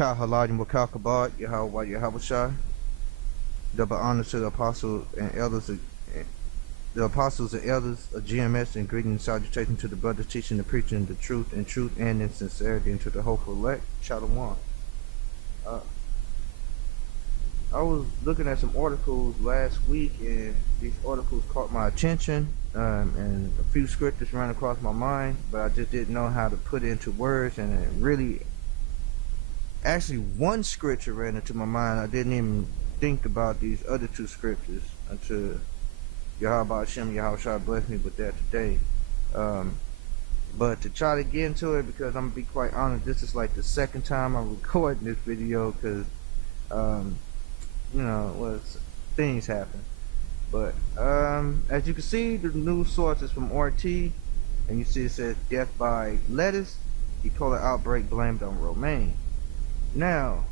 Kal Halad and Wakal Kabad, Yahweh Yahushua. Double honor to the apostles and elders of GMS, and greeting and salutation to the brothers teaching the preaching the truth in truth and in sincerity, and to the hopeful elect. Shalom. I was looking at some articles last week, and these articles caught my attention, and a few scriptures ran across my mind, but I just didn't know how to put it into words. And it really, actually, one scripture ran into my mind. I didn't even think about these other two scriptures until Yahweh Hashem Yahushua blessed me with that today. But to try to get into it, because I'm gonna be quite honest, this is like the second time I'm recording this video, because things happen. But as you can see, the news source is from RT, and you see it says death by lettuce, E. coli outbreak blamed on romaine. Now,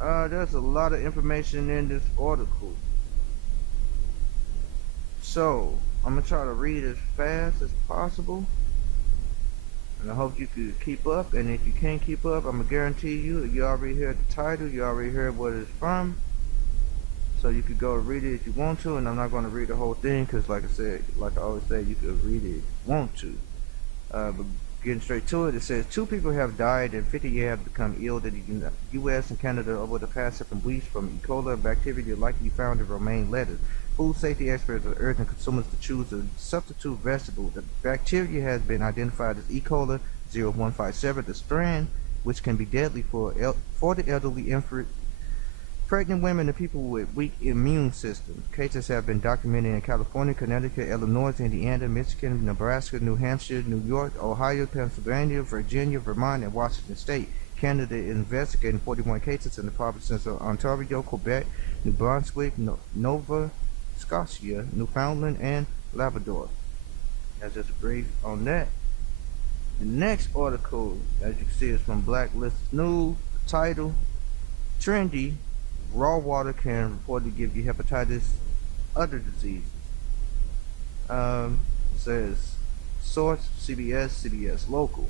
there's a lot of information in this article, so I'm gonna try to read as fast as possible, and I hope you can keep up. And if you can't keep up, I'm gonna guarantee you already heard the title, you already heard what it's from, so you could go read it if you want to. And I'm not going to read the whole thing, because like I said, like I always say, you could read it if you want to. But getting straight to it, it says 2 people have died and 50 have become ill in the U.S. and Canada over the past 7 weeks from E. coli bacteria likely found in romaine lettuce. Food safety experts are urging consumers to choose a substitute vegetable. The bacteria has been identified as E. coli 0157, the strand, which can be deadly for the elderly, infant, pregnant women, and people with weak immune systems. Cases have been documented in California, Connecticut, Illinois, Indiana, Michigan, Nebraska, New Hampshire, New York, Ohio, Pennsylvania, Virginia, Vermont, and Washington State. Canada is investigating 41 cases in the provinces of Ontario, Quebec, New Brunswick, Nova Scotia, Newfoundland, and Labrador. That's just a brief on that. The next article, as you can see, is from Blacklist News. Title: Trendy, raw water can reportedly give you hepatitis, other diseases. Says source CBS Local.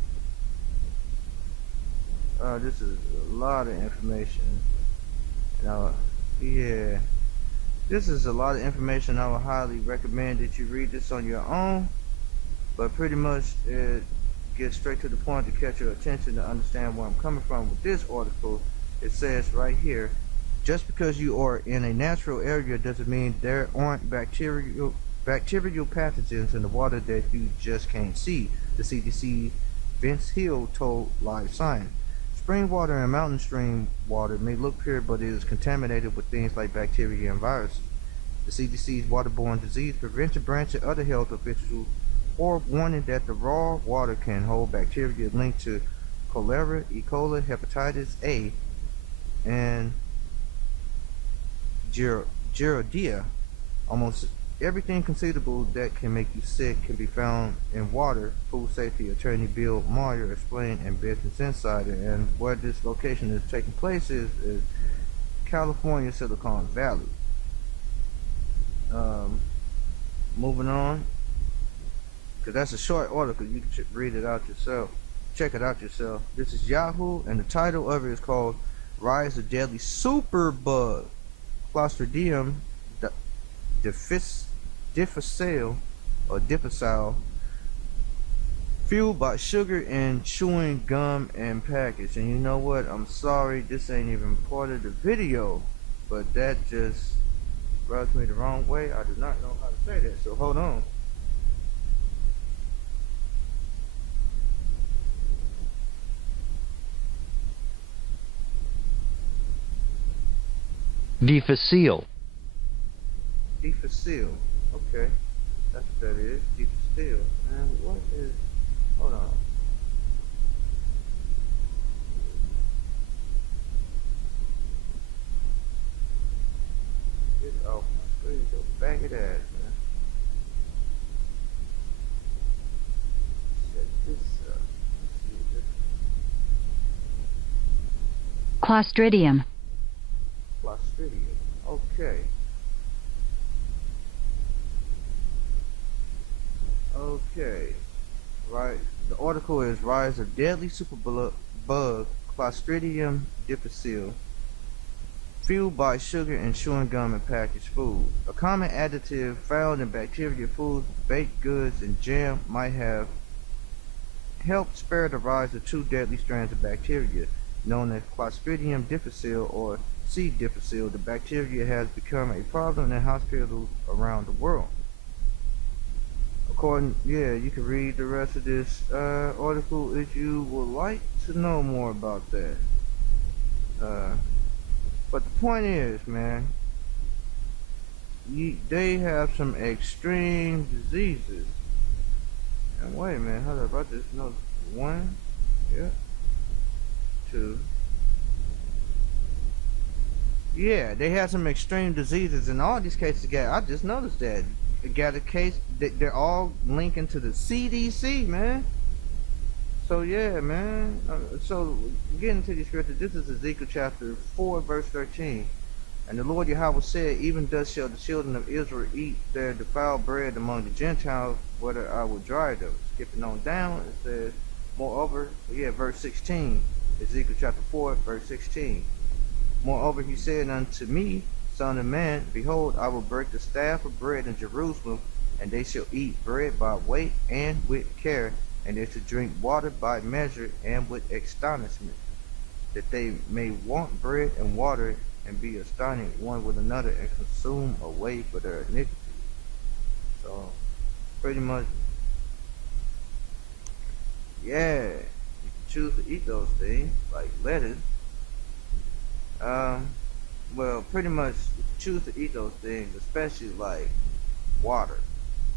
This is a lot of information. This is a lot of information. I would highly recommend that you read this on your own, but pretty much it gets straight to the point to catch your attention to understand where I'm coming from with this article. It says right here, just because you are in a natural area doesn't mean there aren't bacterial pathogens in the water that you just can't see, the CDC Vince Hill told Live Science. Spring water and mountain stream water may look pure, but it is contaminated with things like bacteria and viruses. The CDC's waterborne disease prevention branch and other health officials are warning that the raw water can hold bacteria linked to cholera, E. coli, hepatitis A, and Giardia. Almost everything conceivable that can make you sick can be found in water, food safety attorney Bill Moyer explained in Business Insider. And where this location is taking place is California, Silicon Valley. Moving on, because that's a short article, you can read it out yourself, check it out yourself. This is Yahoo, and the title of it is called Rise of Deadly Superbug, Clostridium difficile, fueled by sugar and chewing gum and package. And you know what, I'm sorry, this ain't even part of the video, but that just rubs me the wrong way. I do not know how to say that, so hold on. Difficile. Difficile. Okay, that's what that is. Difficile. And what is? Hold on. Get off my screen, so bang it ass, man. Set this up. Let's see this. Clostridium. Clostridium. Okay. Okay. Right. The article is Rise of Deadly Superbug Clostridium difficile, fueled by sugar and chewing gum in packaged food. A common additive found in bacteria foods, baked goods, and jam might have helped spur the rise of two deadly strands of bacteria, known as Clostridium difficile or C. difficile. The bacteria has become a problem in hospitals around the world. Yeah, you can read the rest of this article if you would like to know more about that. But the point is, man, they have some extreme diseases. And wait a minute, hold up, I just know one, yeah, two. Yeah, they have some extreme diseases in all these cases. I just noticed that. Got a case that they're all linking to the CDC, man. So yeah, man. So getting to the scripture, this is Ezekiel chapter 4, verse 13. And the Lord Yahweh said, even thus shall the children of Israel eat their defiled bread among the Gentiles, whether I will dry them. Skipping on down, it says, moreover, yeah, verse 16. Ezekiel chapter 4, verse 16. Moreover, he said unto me, Son of man, behold, I will break the staff of bread in Jerusalem, and they shall eat bread by weight and with care, and they shall drink water by measure and with astonishment, that they may want bread and water, and be astonished one with another, and consume away for their iniquity. So, pretty much, yeah, you can choose to eat those things, like lettuce. Well, pretty much choose to eat those things, especially like water.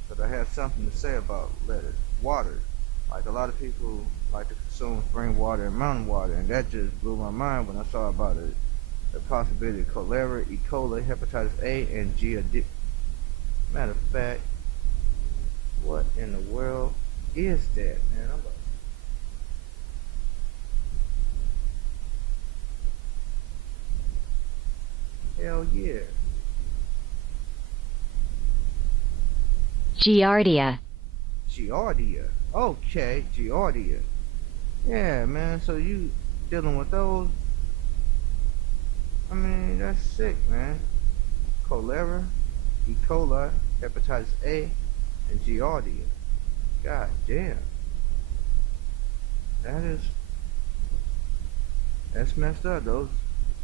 Because I have something to say about lettuce. Water. Like a lot of people like to consume spring water and mountain water, and that just blew my mind when I saw about it. The possibility of cholera, E. coli, hepatitis A, and Giardia. Matter of fact, what in the world is that, man? Hell yeah. Giardia. Giardia. Okay, Giardia. Yeah, man, so you dealing with those? I mean, that's sick, man. Cholera, E. coli, hepatitis A, and Giardia. God damn. That's messed up. Those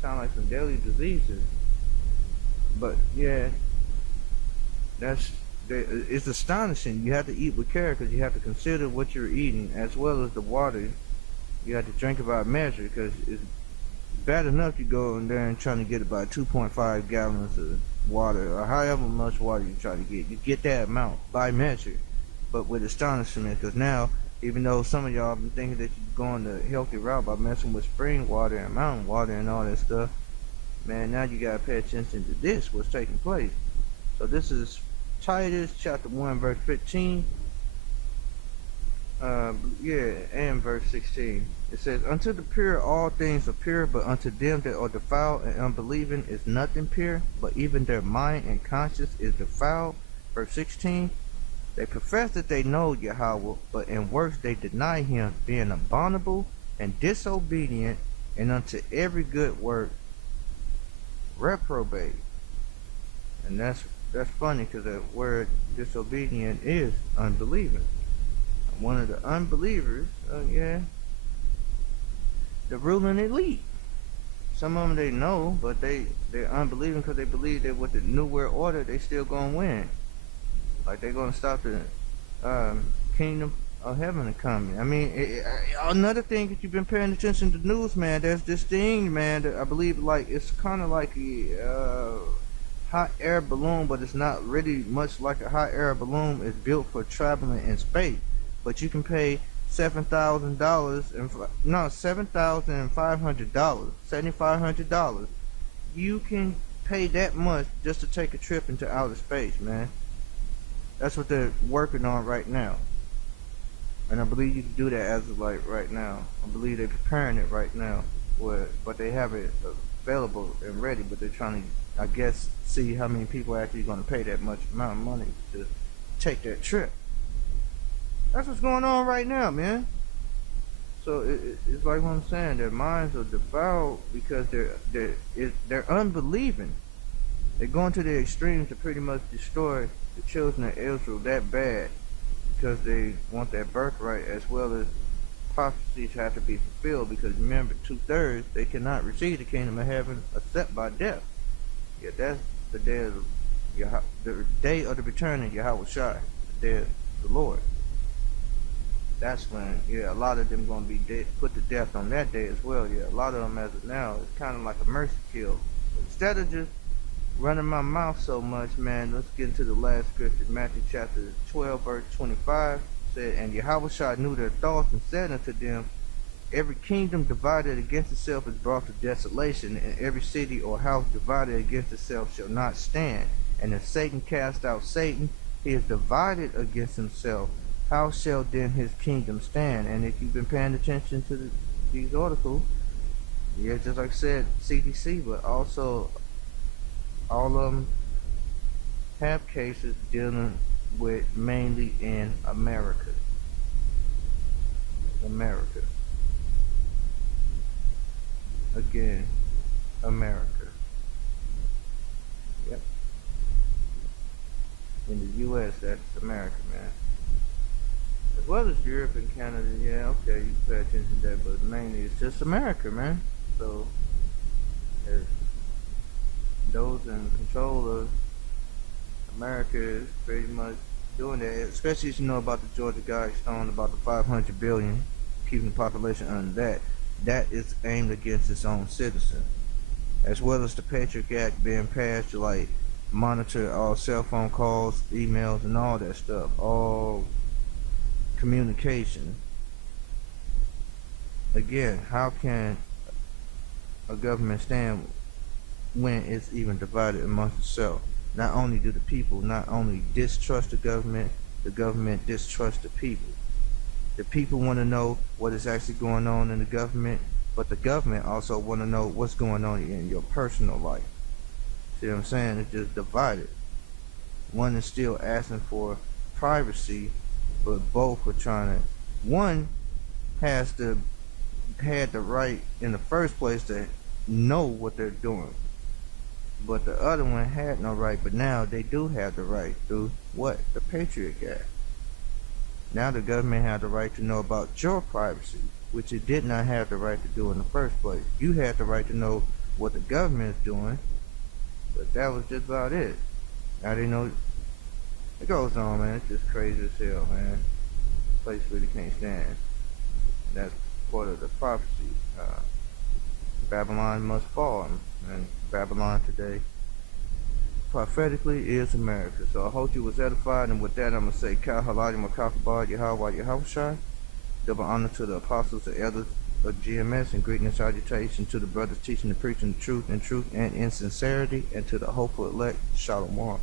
sound like some deadly diseases. But yeah, it's astonishing. You have to eat with care because you have to consider what you're eating, as well as the water. You have to drink about measure, because it's bad enough you go in there and trying to get about 2.5 gallons of water, or however much water you try to get. You get that amount by measure, but with astonishment, because now, even though some of y'all been thinking that you're going the healthy route by messing with spring water and mountain water and all that stuff, man, now you gotta pay attention to this, what's taking place. So this is Titus chapter 1, verse 15. And verse 16. It says, unto the pure all things are pure, but unto them that are defiled and unbelieving is nothing pure, but even their mind and conscience is defiled. Verse 16. They profess that they know Yahweh, but in works they deny him, being abominable and disobedient, and unto every good work reprobate. And that's funny, because the word disobedient is unbelieving. One of the unbelievers, the ruling elite. Some of them they know, but they're unbelieving because they believe that with the New World Order they still gonna win. Like they're gonna stop the kingdom of heaven coming. I mean, another thing that you've been paying attention to the news, man. There's this thing, man, that I believe like it's kind of like a hot air balloon, but it's not really much like a hot air balloon. It's built for traveling in space, but you can pay $7,500, $7,500. You can pay that much just to take a trip into outer space, man. That's what they're working on right now, and I believe you can do that as of like right now. I believe they're preparing it right now, but they have it available and ready. But they're trying to, I guess, see how many people are actually going to pay that much amount of money to take that trip. That's what's going on right now, man. So it's like what I'm saying. Their minds are defiled because they're unbelieving. They're going to the extreme to pretty much destroy the children of Israel that bad because they want that birthright as well as prophecies have to be fulfilled. Because remember, 2/3 they cannot receive the kingdom of heaven except by death. Yeah, that's the day of the day of the return of Yahweh Shai, the day of the Lord. That's when, yeah, a lot of them gonna be put to death on that day as well. Yeah, a lot of them as of now, it's kind of like a mercy kill. Instead of just running my mouth so much, man, let's get into the last scripture. Matthew chapter 12, verse 25 said, "And Yahweh Shai knew their thoughts and said unto them, Every kingdom divided against itself is brought to desolation, and every city or house divided against itself shall not stand. And if Satan cast out Satan, he is divided against himself. How shall then his kingdom stand?" And if you've been paying attention to these articles, yeah, just like I said, CDC, but also all of them have cases dealing with mainly in America. Again, America. Yep. In the U.S., that's America, man. As well as Europe and Canada, yeah, okay, you pay attention to that, but mainly it's just America, man. So, as those in control of America is pretty much doing that, especially if you know about the Georgia Guidestone, about the 500 billion, keeping the population under that. That is aimed against its own citizens, as well as the Patriot Act being passed to like monitor all cell phone calls, emails, and all that stuff, all communication. Again, how can a government stand when it's even divided amongst itself? Not only do the people not only distrust the government distrusts the people. The people want to know what is actually going on in the government, but the government also want to know what's going on in your personal life. See what I'm saying? It's just divided. One is still asking for privacy, but both are trying to. One had the right in the first place to know what they're doing, but the other one had no right. But now they do have the right through what? The Patriot Act. Now the government had the right to know about your privacy, which it did not have the right to do in the first place. You had the right to know what the government is doing, but that was just about it. Now they know. It goes on, man. It's just crazy as hell, man. This place really can't stand. And that's part of the prophecy. Babylon must fall, and Babylon today prophetically is America. So I hope you was edified, and with that I'm going to say Kal Haladim Makafabad Yahweh Yahushai. Double honor to the apostles and elders of GMS, and greeting and salutation to the brothers teaching and preaching the truth and in sincerity, and to the hopeful elect. Shalom.